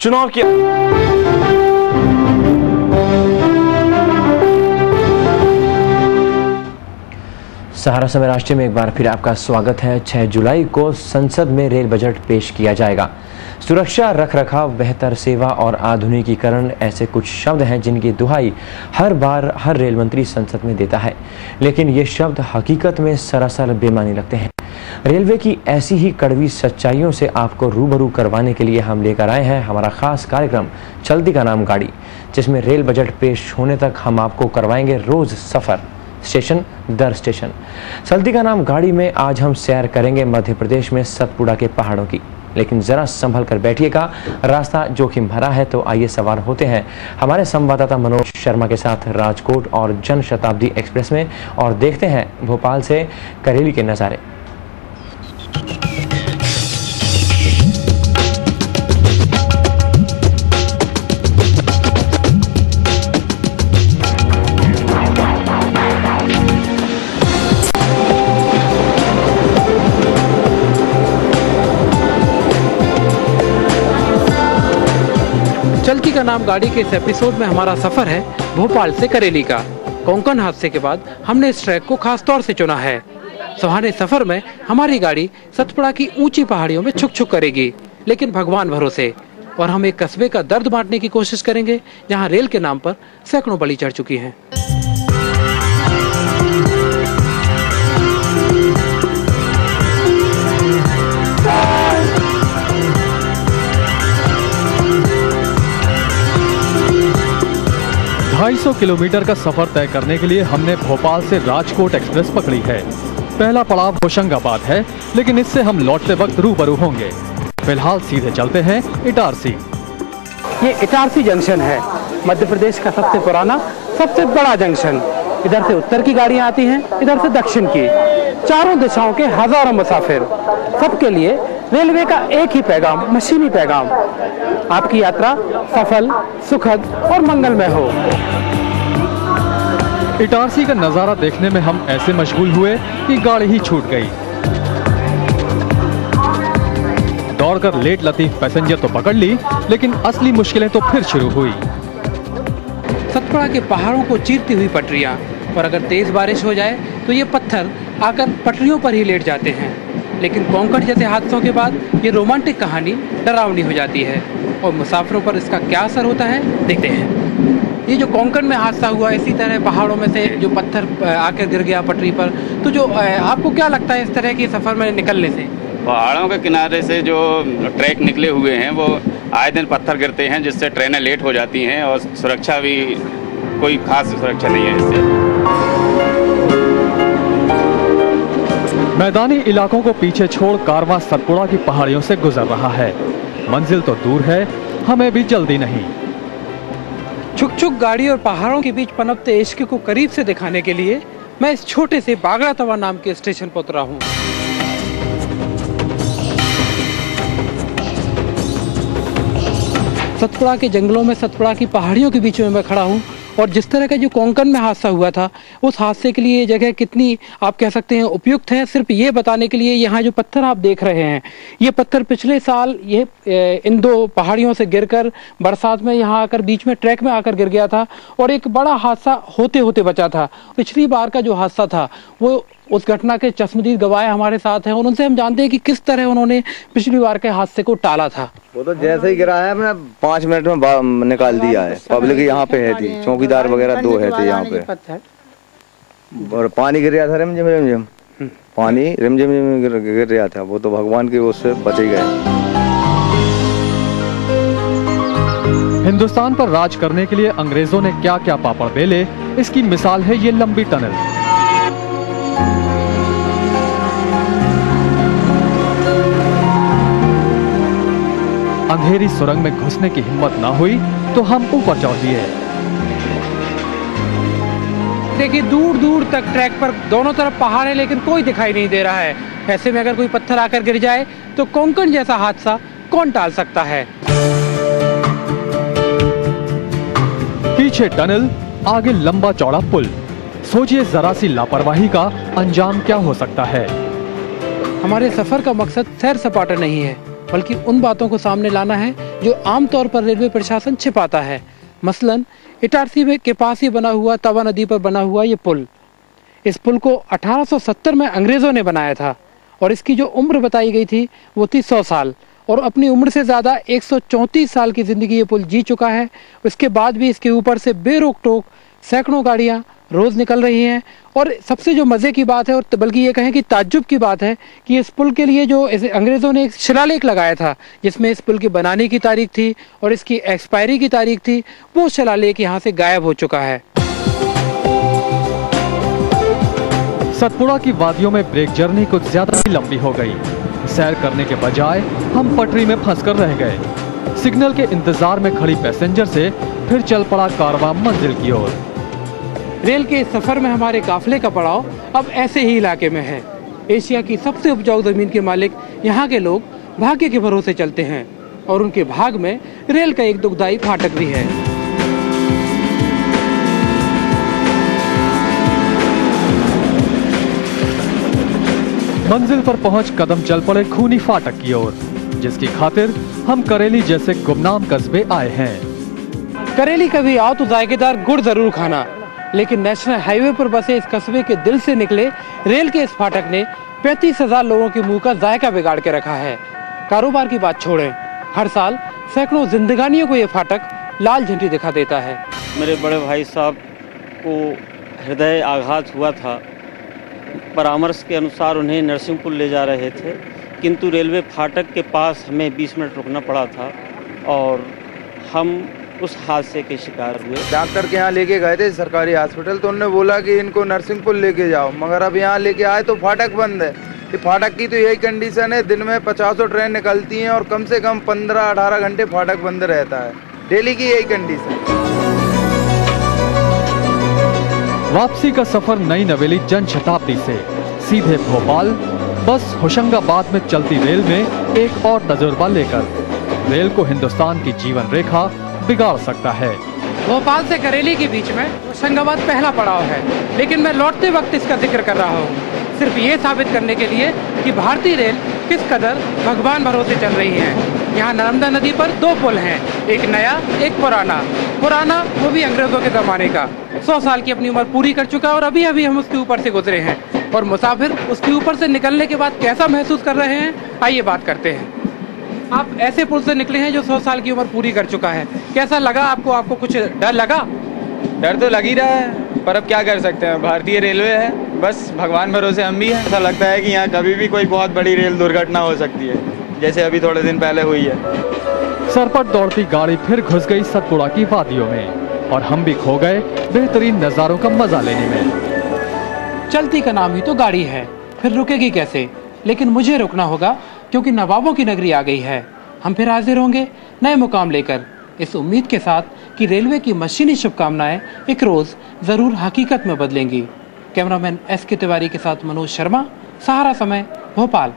चुनाव की सहारा समय राष्ट्रीय में एक बार फिर आपका स्वागत है। 6 जुलाई को संसद में रेल बजट पेश किया जाएगा। सुरक्षा, रखरखाव, बेहतर सेवा और आधुनिकीकरण ऐसे कुछ शब्द हैं जिनकी दुहाई हर बार हर रेल मंत्री संसद में देता है, लेकिन ये शब्द हकीकत में सरासर बेमानी लगते हैं। रेलवे की ऐसी ही कड़वी सच्चाइयों से आपको रूबरू करवाने के लिए हम लेकर आए हैं हमारा खास कार्यक्रम चलती का नाम गाड़ी, जिसमें रेल बजट पेश होने तक हम आपको करवाएंगे रोज सफर, स्टेशन दर स्टेशन। चलती का नाम गाड़ी में आज हम सैर करेंगे मध्य प्रदेश में सतपुड़ा के पहाड़ों की, लेकिन जरा संभल कर बैठिएगा, रास्ता जोखिम भरा है। तो आइए सवार होते हैं हमारे संवाददाता मनोज शर्मा के साथ राजकोट और जन शताब्दी एक्सप्रेस में और देखते हैं भोपाल से करेली के नज़ारे। चलती का नाम गाड़ी के इस एपिसोड में हमारा सफर है भोपाल से करेली का। कोंकण हादसे के बाद हमने इस ट्रैक को खास तौर से चुना है। सुहाने सफर में हमारी गाड़ी सतपुड़ा की ऊंची पहाड़ियों में छुक छुक करेगी, लेकिन भगवान भरोसे। और हम एक कस्बे का दर्द बांटने की कोशिश करेंगे जहां रेल के नाम पर सैकड़ों बलि चढ़ चुकी हैं। ढाई 250 किलोमीटर का सफर तय करने के लिए हमने भोपाल से राजकोट एक्सप्रेस पकड़ी है। पहला पड़ाव होशंगाबाद है, लेकिन इससे हम लौटते वक्त रूबरू होंगे। फिलहाल सीधे चलते हैं इटारसी। ये इटारसी जंक्शन है, मध्य प्रदेश का सबसे पुराना, सबसे बड़ा जंक्शन। इधर से उत्तर की गाड़ियां आती हैं, इधर से दक्षिण की। चारों दिशाओं के हजारों मुसाफिर, सबके लिए रेलवे का एक ही पैगाम, मशीनी पैगाम, आपकी यात्रा सफल, सुखद और मंगलमय हो। इटारसी का नजारा देखने में हम ऐसे मशगूल हुए कि गाड़ी ही छूट गई। दौड़कर लेट लतीफ पैसेंजर तो पकड़ ली, लेकिन असली मुश्किलें तो फिर शुरू हुई। सतपुड़ा के पहाड़ों को चीरती हुई पटरियां, और अगर तेज बारिश हो जाए तो ये पत्थर आकर पटरियों पर ही लेट जाते हैं। लेकिन कोंकण जैसे हादसों के बाद ये रोमांटिक कहानी डरावनी हो जाती है, और मुसाफिरों पर इसका क्या असर होता है देखते हैं। ये जो कोंकण में हादसा हुआ, इसी तरह पहाड़ों में से जो पत्थर आकर गिर गया पटरी पर, तो जो आपको क्या लगता है इस तरह के सफर में निकलने से? पहाड़ों के किनारे से जो ट्रैक निकले हुए हैं वो आए दिन पत्थर गिरते हैं, जिससे ट्रेनें लेट हो जाती हैं, और सुरक्षा भी कोई खास सुरक्षा नहीं है इससे। मैदानी इलाकों को पीछे छोड़ कारवां सतपुड़ा की पहाड़ियों से गुजर रहा है। मंजिल तो दूर है, हमें भी जल्दी नहीं। छुक छुक गाड़ी और पहाड़ों के बीच पनपते इश्क को करीब से दिखाने के लिए मैं इस छोटे से बागड़ा तवा नाम के स्टेशन पर उतरा हूँ। सतपुड़ा के जंगलों में, सतपुड़ा की पहाड़ियों के बीच में मैं खड़ा हूँ, और जिस तरह का जो कोंकण में हादसा हुआ था, उस हादसे के लिए ये जगह कितनी आप कह सकते हैं उपयुक्त है, सिर्फ ये बताने के लिए यहाँ जो पत्थर आप देख रहे हैं, ये पत्थर पिछले साल ये इन दो पहाड़ियों से गिरकर बरसात में यहाँ आकर बीच में ट्रैक में आकर गिर गया था, और एक बड़ा हादसा होते होते बचा था। पिछली बार का जो हादसा था वो उस घटना के चश्मदीद गवाह हमारे साथ हैं, और उनसे हम जानते हैं कि किस तरह उन्होंने पिछली बार के हादसे को टाला था। वो तो जैसे ही गिरा है, हमने 5 मिनट में निकाल दिया है। पब्लिक यहाँ पे है थी, चौकीदार वगैरह 2 है थे यहाँ पे, और पानी गिर रहा था रिमझिम रिमझिम, पानी रिमझिम गिर रहा था। वो तो भगवान की उससे बच ही गए। हिंदुस्तान पर राज करने के लिए अंग्रेजों ने क्या क्या पापड़ बेले, इसकी मिसाल है ये लंबी टनल। अंधेरी सुरंग में घुसने की हिम्मत ना हुई तो हम ऊपर चढ़ दिए। देखिए दूर दूर तक ट्रैक पर दोनों तरफ पहाड़ है, लेकिन कोई दिखाई नहीं दे रहा है। ऐसे में अगर कोई पत्थर आकर गिर जाए तो कोंकण जैसा हादसा कौन टाल सकता है? पीछे टनल, आगे लंबा चौड़ा पुल। सोचिए जरा सी लापरवाही का अंजाम क्या हो सकता है। हमारे सफर का मकसद सैर सपाटा नहीं है, बल्कि उन बातों को सामने लाना है जो आमतौर पर रेलवे प्रशासन छिपाता है। मसलन इटारसी के पास ही बना हुआ तवा नदी पर बना हुआ ये पुल। इस पुल को 1870 में अंग्रेजों ने बनाया था और इसकी जो उम्र बताई गई थी वो थी 100 साल, और अपनी उम्र से ज़्यादा 134 साल की ज़िंदगी ये पुल जी चुका है। उसके बाद भी इसके ऊपर से बेरोक टोक सैकड़ों गाड़ियाँ रोज़ निकल रही हैं। और सबसे जो मज़े की बात है, और बल्कि ये कहें कि ताज्जुब की बात है, कि इस पुल के लिए जो अंग्रेज़ों ने एक शिलालेख लगाया था जिसमें इस पुल की बनाने की तारीख थी और इसकी एक्सपायरी की तारीख थी, वो शिलालेख यहाँ से गायब हो चुका है। सतपुड़ा की वादियों में ब्रेक जर्नी कुछ ज्यादा ही लंबी हो गई। सैर करने के बजाय हम पटरी में फंसकर रह गए। सिग्नल के इंतजार में खड़ी पैसेंजर से फिर चल पड़ा कारवां मंजिल की ओर। रेल के इस सफर में हमारे काफिले का पड़ाव अब ऐसे ही इलाके में है। एशिया की सबसे उपजाऊ जमीन के मालिक यहाँ के लोग भाग्य के भरोसे चलते हैं और उनके भाग में रेल का एक दुखदायी फाटक भी है। मंजिल पर पहुंच कदम चल पड़े खूनी फाटक की ओर, जिसकी खातिर हम करेली जैसे गुमनाम कस्बे आए हैं। करेली कभी आओ तो जायकेदार गुड़ जरूर खाना, लेकिन नेशनल हाईवे पर बसे इस कस्बे के दिल से निकले रेल के इस फाटक ने 35,000 लोगों के मुंह का जायका बिगाड़ के रखा है। कारोबार की बात छोड़ें, हर साल सैकड़ों जिंदगानियों को ये फाटक लाल झंडी दिखा देता है। मेरे बड़े भाई साहब को हृदय आघात हुआ था। परामर्श के अनुसार उन्हें नरसिंहपुर ले जा रहे थे, किंतु रेलवे फाटक के पास हमें 20 मिनट रुकना पड़ा था और हम उस हादसे के शिकार हुए। डॉक्टर के यहाँ लेके गए थे सरकारी हॉस्पिटल, तो उन्होंने बोला कि इनको नरसिंहपुर लेके जाओ, मगर अब यहाँ लेके आए तो फाटक बंद है। ये फाटक की तो यही कंडीशन है, दिन में 50 ट्रेन निकलती हैं और कम से कम 15-18 घंटे फाटक बंद रहता है। डेली की यही कंडीशन। वापसी का सफर नई नवेली जन शताब्दी से सीधे भोपाल, बस होशंगाबाद में चलती रेल में एक और तजुर्बा लेकर। रेल को हिंदुस्तान की जीवन रेखा बिगाड़ सकता है। भोपाल से करेली के बीच में होशंगाबाद पहला पड़ाव है, लेकिन मैं लौटते वक्त इसका जिक्र कर रहा हूँ सिर्फ ये साबित करने के लिए कि भारतीय रेल किस कदर भगवान भरोसे चल रही है। यहाँ नर्मदा नदी पर 2 पुल हैं, एक नया एक पुराना वो भी अंग्रेजों के जमाने का। 100 साल की अपनी उम्र पूरी कर चुका है और अभी अभी हम उसके ऊपर से गुजरे हैं। और मुसाफिर उसके ऊपर से निकलने के बाद कैसा महसूस कर रहे हैं, आइए बात करते हैं। आप ऐसे पुल से निकले हैं जो 100 साल की उम्र पूरी कर चुका है, कैसा लगा आपको? आपको कुछ डर लगा? डर तो लग ही रहा है, पर अब क्या कर सकते हैं, भारतीय रेलवे है, बस भगवान भरोसे हम भी हैं। ऐसा लगता है कि यहाँ कभी भी कोई बहुत बड़ी रेल दुर्घटना हो सकती है, जैसे अभी थोड़े दिन पहले हुई है। सरपट दौड़ती गाड़ी फिर घुस गई सतपुड़ा की वादियों में और हम भी खो गए बेहतरीन नजारों का मजा लेने में। चलती का नाम ही तो गाड़ी है, फिर रुकेगी कैसे? लेकिन मुझे रुकना होगा क्योंकि नवाबों की नगरी आ गई है। हम फिर हाजिर होंगे नए मुकाम लेकर, इस उम्मीद के साथ कि रेलवे की मशीनी शुभकामनाएं एक रोज जरूर हकीकत में बदलेंगी। कैमरामैन SK तिवारी के साथ मनोज शर्मा, सहारा समय, भोपाल।